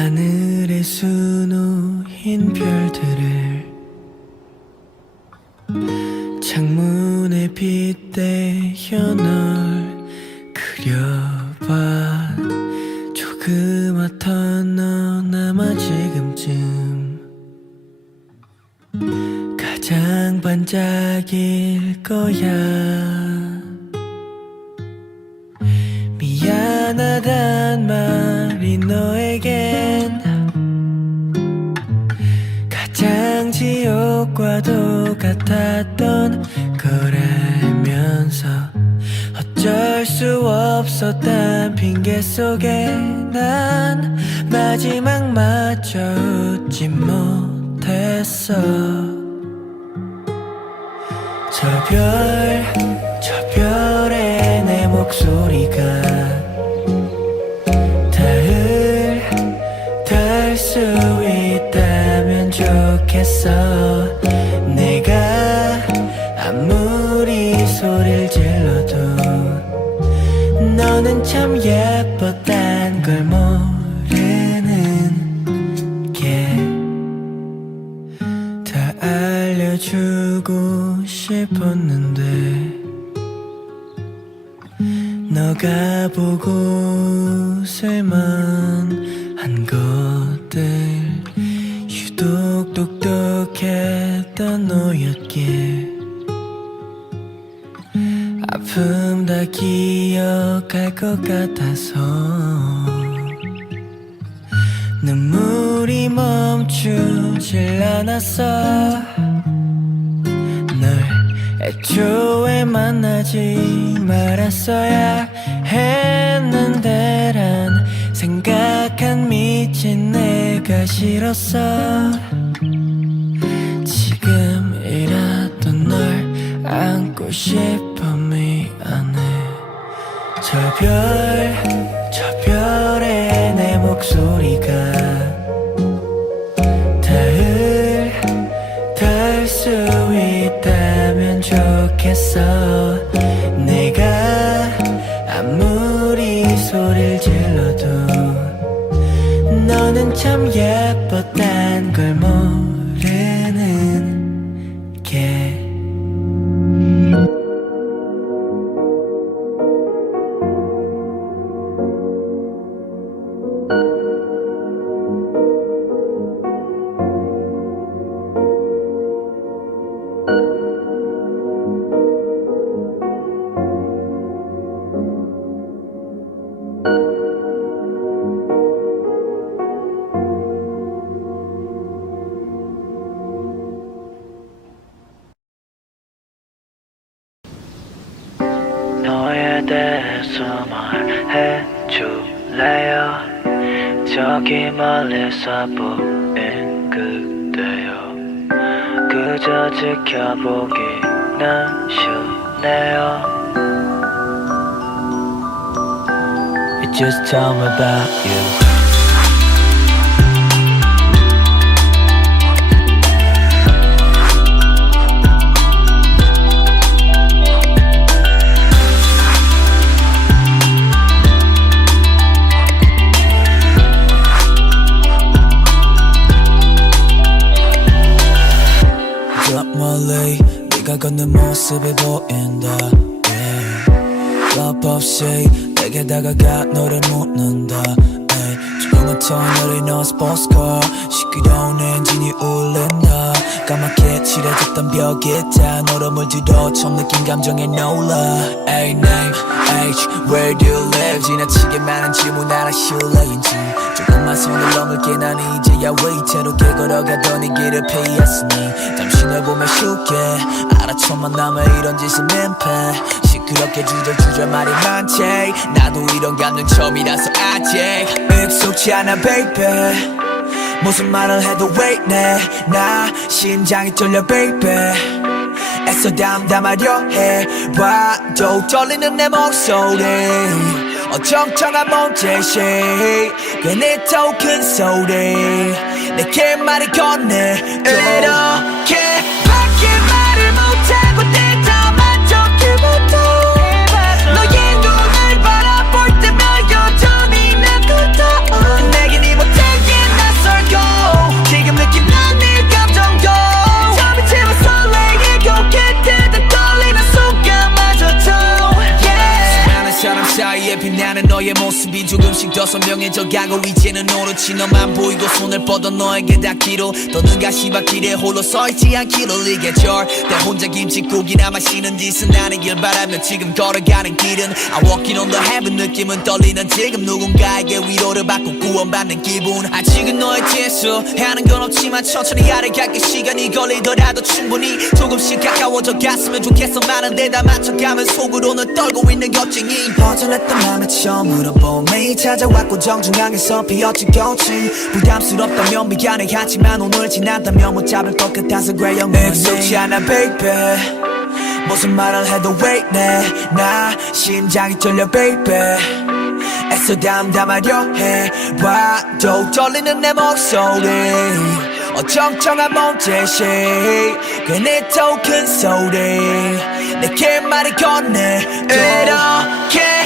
하늘에 수놓인 별들을 목소리가 보고 쓸만한 것들 유독 똑똑했던 너였기에 아픔 다 기억할 것 같아서 눈물이 멈추질 않았어. 널 애초에 만나지 말았어야 했는데 란 생각한 미친 내가 싫었어. 지금이라도 널 안고 싶어 미안해. 저 별, 저 별에 내 목소리가 닿을, 닿을 수 있다면 좋겠어 소리를 질러도 너는 참 예뻤 다가가 너를 묻는다. 조용한 터널이 너 스포츠카 시끄러운 엔진이 울린다 까맣게 칠해졌던 벽이 다 너로 물들어 처음 느낀 감정에 놀라. A name, age, where do you live? 지나치게 많은 질문 하나 실례인지. 조금만 손을 넘을게 난 이제야 위태롭게 걸어가던 이 길을 피했으니. 잠시 널 보면 쉽게 알아쳐만 남아 이런 짓은 민폐 시끄럽게 주절주절 말이 많지. 나도 이런 감정 처음이라서 아직. 익숙치 않아 baby. 무슨 말을 해도 wait 내나 심장이 떨려 baby. 애써 담담하려 해. 봐도 떨리는 내 목소리. 어정쩡한 몸짓이 괜히 더큰 소리. 내게 말을 건네. 이렇게 선명해져 가고 이제는 오로치 너만 보이고 손을 뻗어 너에게 닿기로 더는 가시밭길에 홀로 서있지 않기를 이게 절대 혼자 김치국이나 마시는 짓은 아니길 바라며 지금 걸어가는 길은 I walking on the heaven 느낌은 떨리는 지금 누군가에게 위로를 받고 구원받는 기분. 아직은 너의 뒤에서 하는 건 없지만 천천히 아래 갈게 시간이 걸리더라도 충분히 조금씩 가까워져 갔으면 좋겠어. 많은 데 다 맞춰가면 속으로는 떨고 있는 걱정이. 허전했던 맘에 처음으로 봄이 찾아 왔고 정중앙에서 피었지 꽃이 부담스럽다면 미안해. 하지만 오늘 지난다면 못 잡을 것 같아서 그래 영원히. 익숙지 않아 baby. 무슨 말을 해도 wait 내나 심장이 떨려 baby. 애써 담담하려 해. 와도 떨리는 내 목소리. 어정쩡한 몸짓이 괜히 더큰 소리. 내게 말을 건네. 이렇게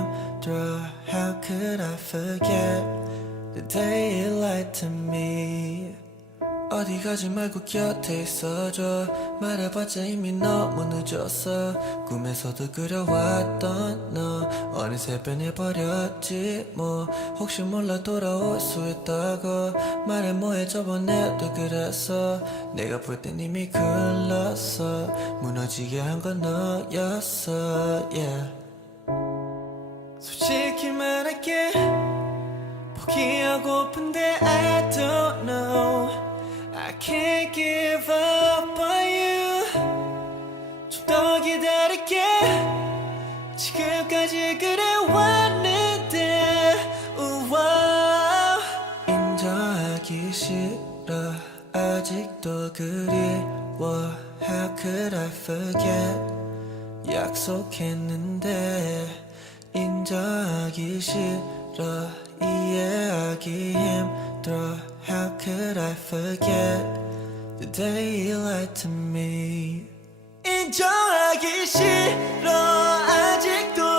이해하기 힘들어 How could I forget The day you lied to me? 어디 가지 말고 곁에 있어줘. 말해봤자 이미 너무 늦었어. 꿈에서도 그려왔던 너. 어느새 변해버렸지 뭐. 혹시 몰라 돌아올 수 있다고. 말해 뭐해 저번에도 그랬어. 내가 볼 땐 이미 글렀어. 무너지게 한 건 너였어. Yeah 솔직히 말할게. 포기하고픈데 I don't know. I can't give up on you. 좀 더 기다릴게. 지금까지 그래 왔는데. 우와 인정하기 싫어. 아직도 그리워. How could I forget? 약속했는데 인정하기 싫어 이해하기 힘들어 How could I forget the day you lied to me 인정하기 싫어 아직도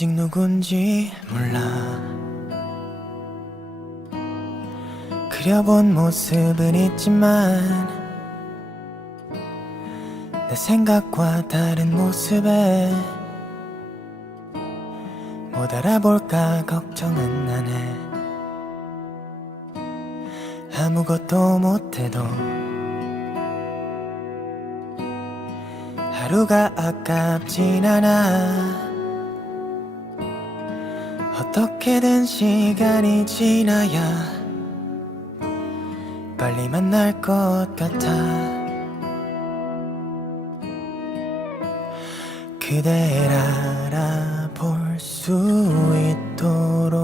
아직 누군지 몰라. 그려본 모습은 있지만 내 생각과 다른 모습에 못 알아볼까 걱정은 나네 아무것도 못해도 하루가 아깝진 않아 어떻게든 시간이 지나야 빨리 만날 것 같아? 그댈 알아볼 수 있도록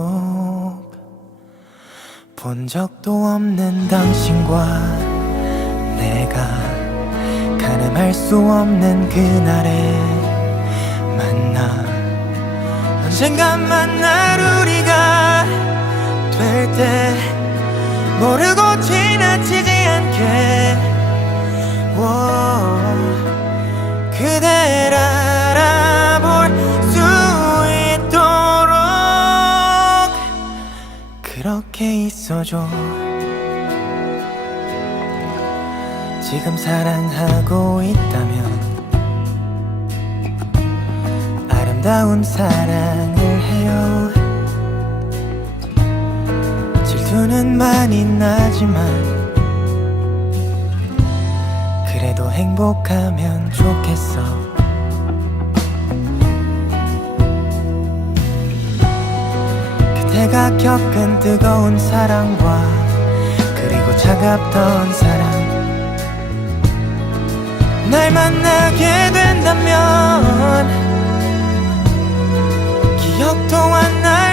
본 적도 없는 당신과 내가 가늠할 수 없는 그날에 언젠가 만날 우리가 될 때 모르고 지나치지 않게. 워, 그댈 알아볼 수 있도록 그렇게 있어줘. 지금 사랑하고 있다면 아름다운 사랑을 해요. 질투는 많이 나지만 그래도 행복하면 좋겠어. 그대가 겪은 뜨거운 사랑과 그리고 차갑던 사랑. 날 만나게 된다면 기억도 안날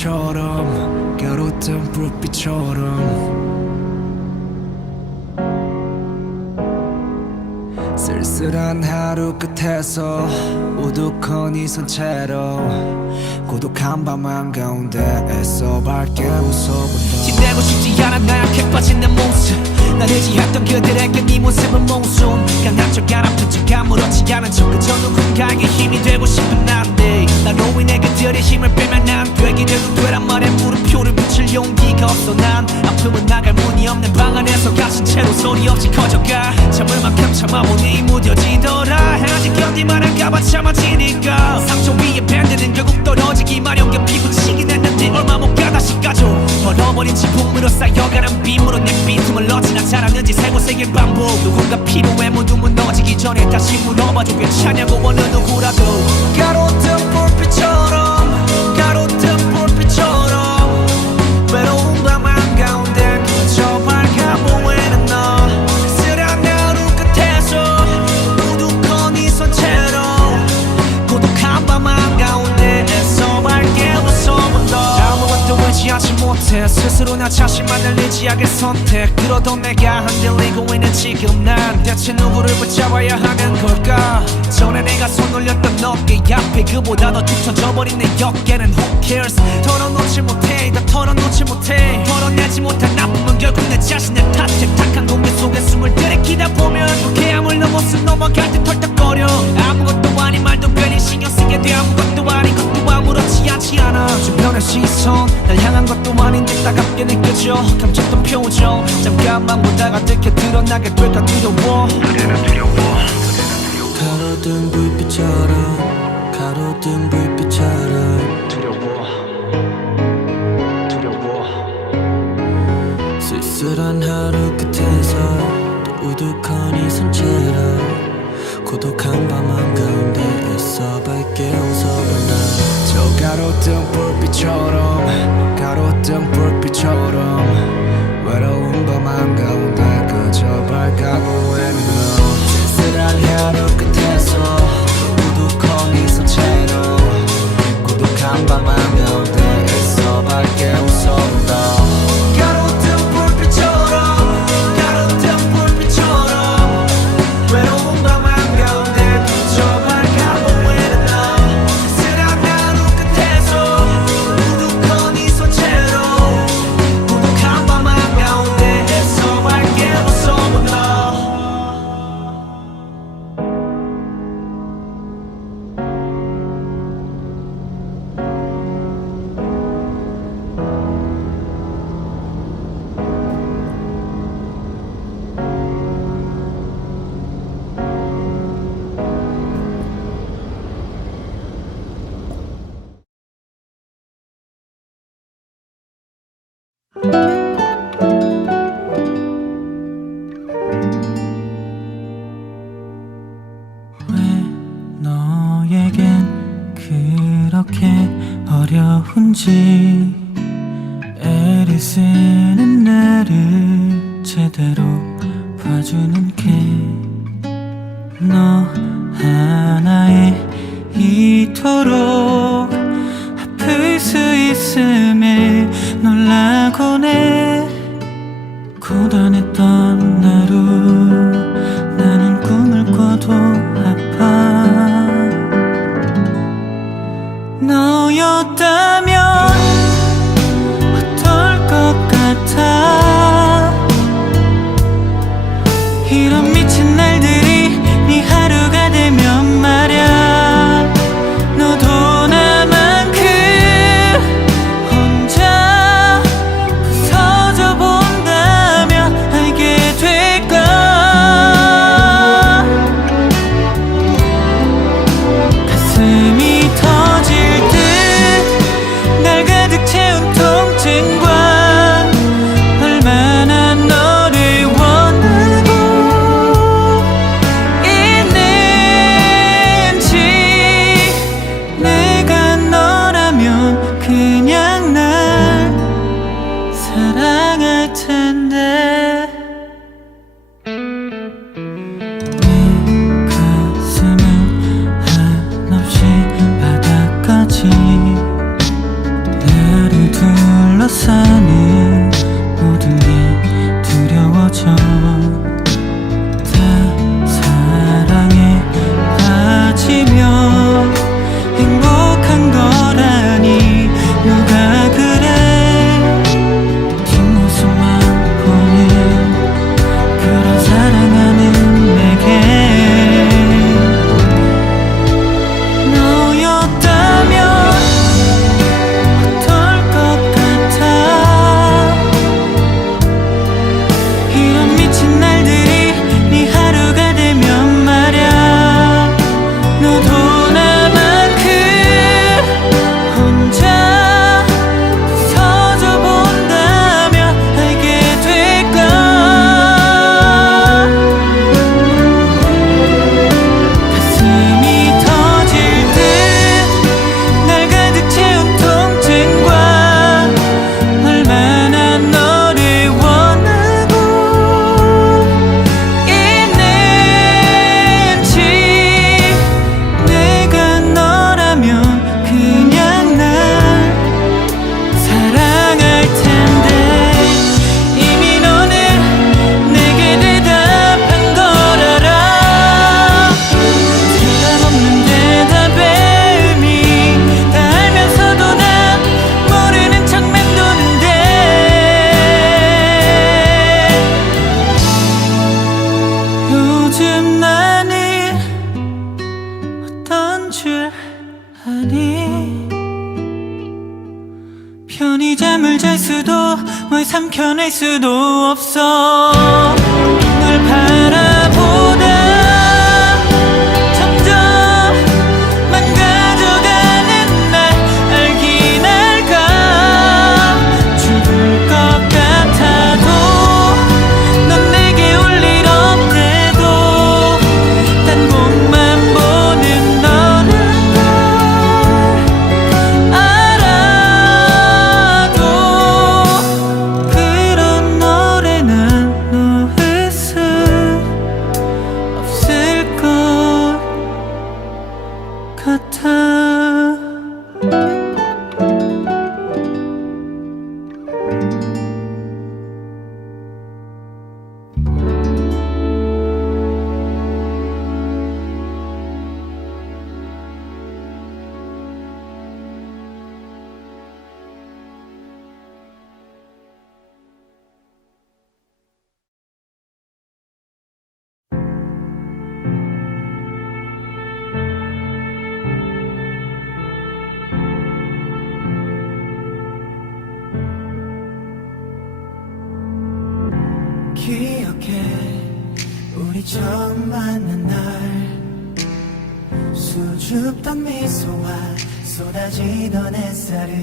불빛처럼 가로등 불빛처럼 쓸쓸한 하루 끝에서 우두커니 손채로 고독한 밤 한가운데 애써 밝게 웃어본다. 지내고 싶지 않아 나약해 빠진 내 모습 난 의지했던 그들에게 네 모습은 모순. 강한 척 아픈 척 아무렇지 않은 척 그저 누군가에게 힘이 되고 싶은 난데. 나로 인해 그들의 힘을 빼면 안 되기를 되란 말에 물음표를 붙일 용기가 없어. 난 아픔은 나갈 문이 없는 방 안에서 갇힌 채로 소리 없이 커져가. 참을 만큼 참아보니 무뎌지더라. 아직 견디만 할까봐 참아지니까. 상처 위에 밴드는 결국 떨어지기 마련. 겹피고 치긴 했는데 얼마 못 가 다시 가져 얼어버린 지붕으로 쌓여가는 빔으로 내 빈틈을 어 찌나 잘하는지 세 곳의 길 반복 누군가 필요해 모두 무너지기 전에 다시 물어봐도 괜찮냐고 어느 만날 의지하게 선택. 들어도 내가 흔들리고 있는 지금 난 대체 누구를 붙잡아야 하는 걸까? 전에 내가 손 올렸던 어깨 앞에 그보다 더 뒤쳐져버린 내 어깨는 who cares? 털어놓지 못해. 다 털어놓지 못해. 털어내지 못한 아픔은 결국 내 자신의 탓에 탁한 공기 속에 숨을 들이키다 보면 개함을 넘어서 넘어갈 듯 털떡거려. 아무것도 아닌 말도 괜히 신경 쓰게 돼. 아무것도 아닌 것도 아무렇지 않지 않아. 주변의 시선 날 향한 것도 아닌데 따갑게 느껴져. 감췄던 표정 잠깐만 보다가 들켜 드러나게 될까 두려워 가로등 불빛처럼 가로등 불빛처럼. 두려워. 두려워. 쓸쓸한 하루 끝에서 또 우두커니 손처럼 고독한 밤 한가운데 애써 밝게 웃어본다. 저 가로등 불빛처럼 가로등 불빛처럼 외로운 밤 한가운데 그저 밝아고 있는 너 쓸쓸한 하루 끝에서 또 우두커니 손처럼 고독한 밤 한가운데 애써 밝게 웃어본 너 하나 수줍던 미소와 쏟아지던 햇살을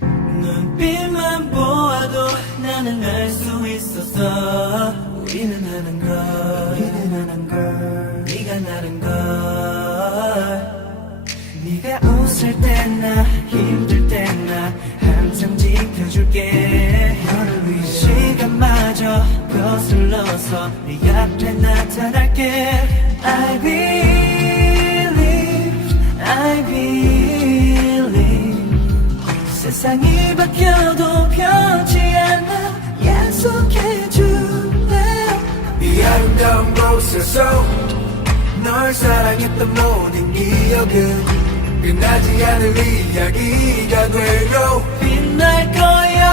눈빛만 보아도 나는 알 수 있었어. 우리는 하는 걸 우리는 하는 걸 네가 나른 걸. 네가 웃을 때나 힘들 때나 항상 지켜줄게. 너를 위해 시간마저 거슬러서 네 앞에 나타날게. I believe I believe 세상이 바뀌어도 변치 않아 약속해 줄래? 이 아름다운 곳에서 널 사랑했던 모든 기억은 끝나지 않을 이야기가 되고 빛날 거야.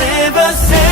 Never say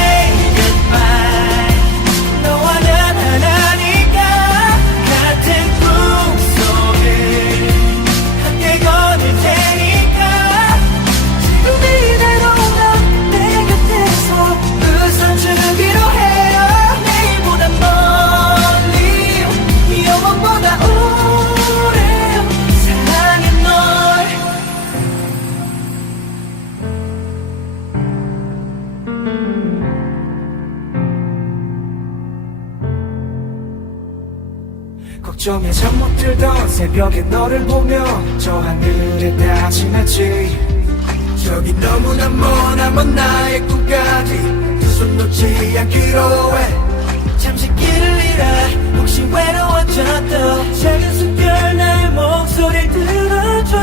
새벽에 너를 보며 저 하늘에 다짐했지. 저기 너무나 머나먼 나의 꿈까지 두 손 놓지 않기로 해. 잠시 길을 잃어 혹시 외로워져도 작은 숨결 나의 목소리를 들어줘.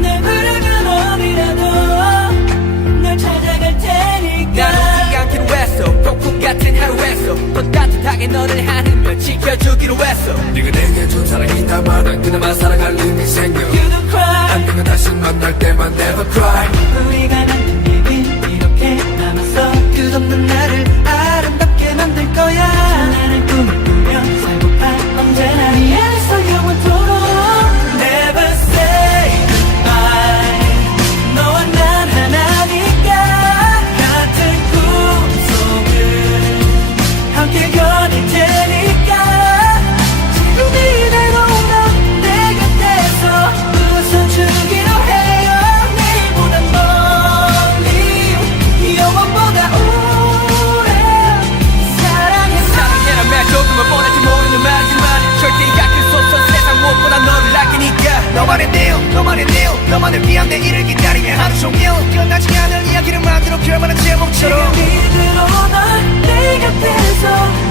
내 부르는 어디라도 널 찾아갈 테니까. 나누지 않기로 했어. 폭풍 같은 하루에서 또 따뜻 하게 너를 안으며 지켜주기로 했어. 네가 내게 준 사랑이다만 그나마 사랑할 힘이 생겨. You don't cry. 안 되면 다시 만날 때만 never cry. 우리가 만 너만을 위한 내 일을 기다리며 하루 종일 끝나지 않을 이야기를 만들어 결말은 제목처럼. 지금 이대로 널내 곁에서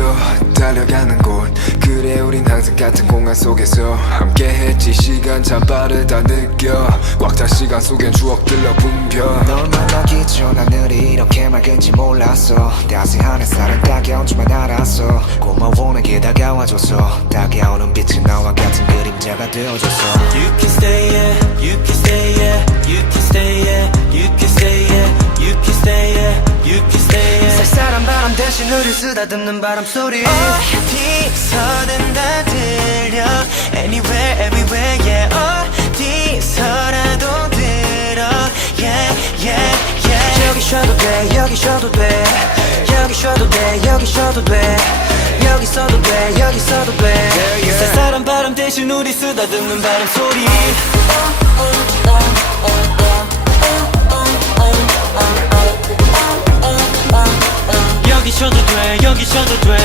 끌려서 달려가는 곳. 그래 우린 항상 같은 공간 속에서 함께 했지. 시간 참 빠르다 느껴. 꽉 찬 시간 속엔 추억들로 붐벼. 널 만나기 전 하늘이 이렇게 맑은지 몰랐어. 따스한 햇살은 따가운 줄만 알았어. 고마워 내게 다가와줘서. 다가오는 빛이 나와 같은 그림자가 되어줘서. You can stay, yeah, you can stay, yeah, you can stay, yeah, you can stay, yeah, you can stay, yeah, you can stay, yeah. 쌀쌀한 바람 대신 우릴 쓰다듬는 바람 소리 어디서든 다 들려 Anywhere, everywhere, yeah 어디서라도 들어 Yeah, yeah, yeah 여기 쉬어도 돼 여기 쉬어도 돼 여기 쉬어도 돼 여기 쉬어도 돼 여기 있어도 돼 여기 있어도 돼 쌀쌀한 바람 대신 우리 쓰다듬는 바람 소리 여기 쉬어도 돼 여기 쉬어도 돼.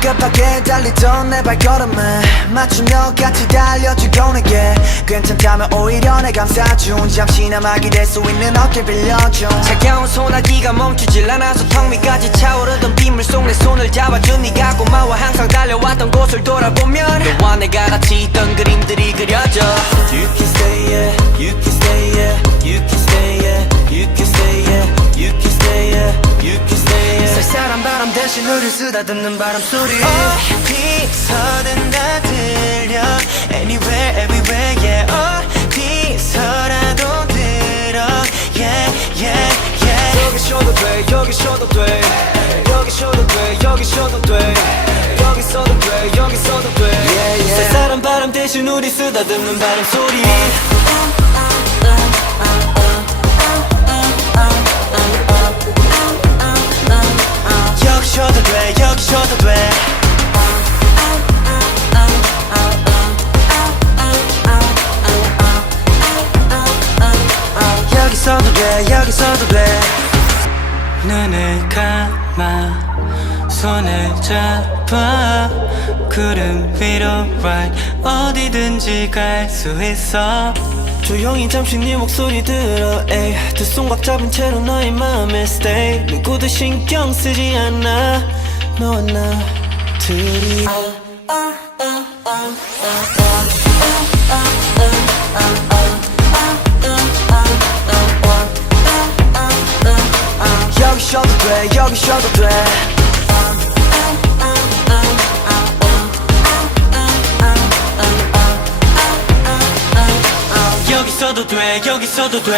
급하게 달리던 내 발걸음을 맞추며 같이 달려주고 내게 괜찮다면 오히려 내 감싸준 잠시나마 기댈 수 있는 어깨 빌려줘. 차가운 소나기가 멈추질 않아서 턱 밑까지 차오르던 빗물 속 내 손을 잡아준 네가 고마워 항상 달려왔던 곳을 돌아보면 너와 내가 같이 있던 그림들이 그려져. You can stay yeah. You can stay yeah. You can stay yeah. You can stay yeah. You can stay yeah 쌀쌀한 바람 대신 우릴 쓰다듬는 바람 소리. 어디서든 다 들려. Anywhere, everywhere, yeah. 어디서라도 들어. Yeah, yeah, yeah. 여기 쉬어도 돼 여기 쉬어도 돼. 여기 쉬어도 돼 여기 쉬어도 돼. 여기 있어도 돼 여기 있어도 돼. Yeah, yeah. 쌀쌀한 바람 대신 우리 쓰다듬는 바람 소리. 여기 쉬어도 돼 여기 쉬어도 돼 여기 있어도 돼 여기 있어도 돼. 눈을 감아 손을 잡아. 구름 위로 right. 어디든지 갈 수 있어 조용히 잠시 네 목소리 들어 에이. 두 손 꽉 잡은 채로 너의 마음에 stay. 누구도 신경 쓰지 않아 너와 나 둘이. 여기 쉬어도 돼 여기 쉬어도 돼 있어도 돼 여기 있어도 돼.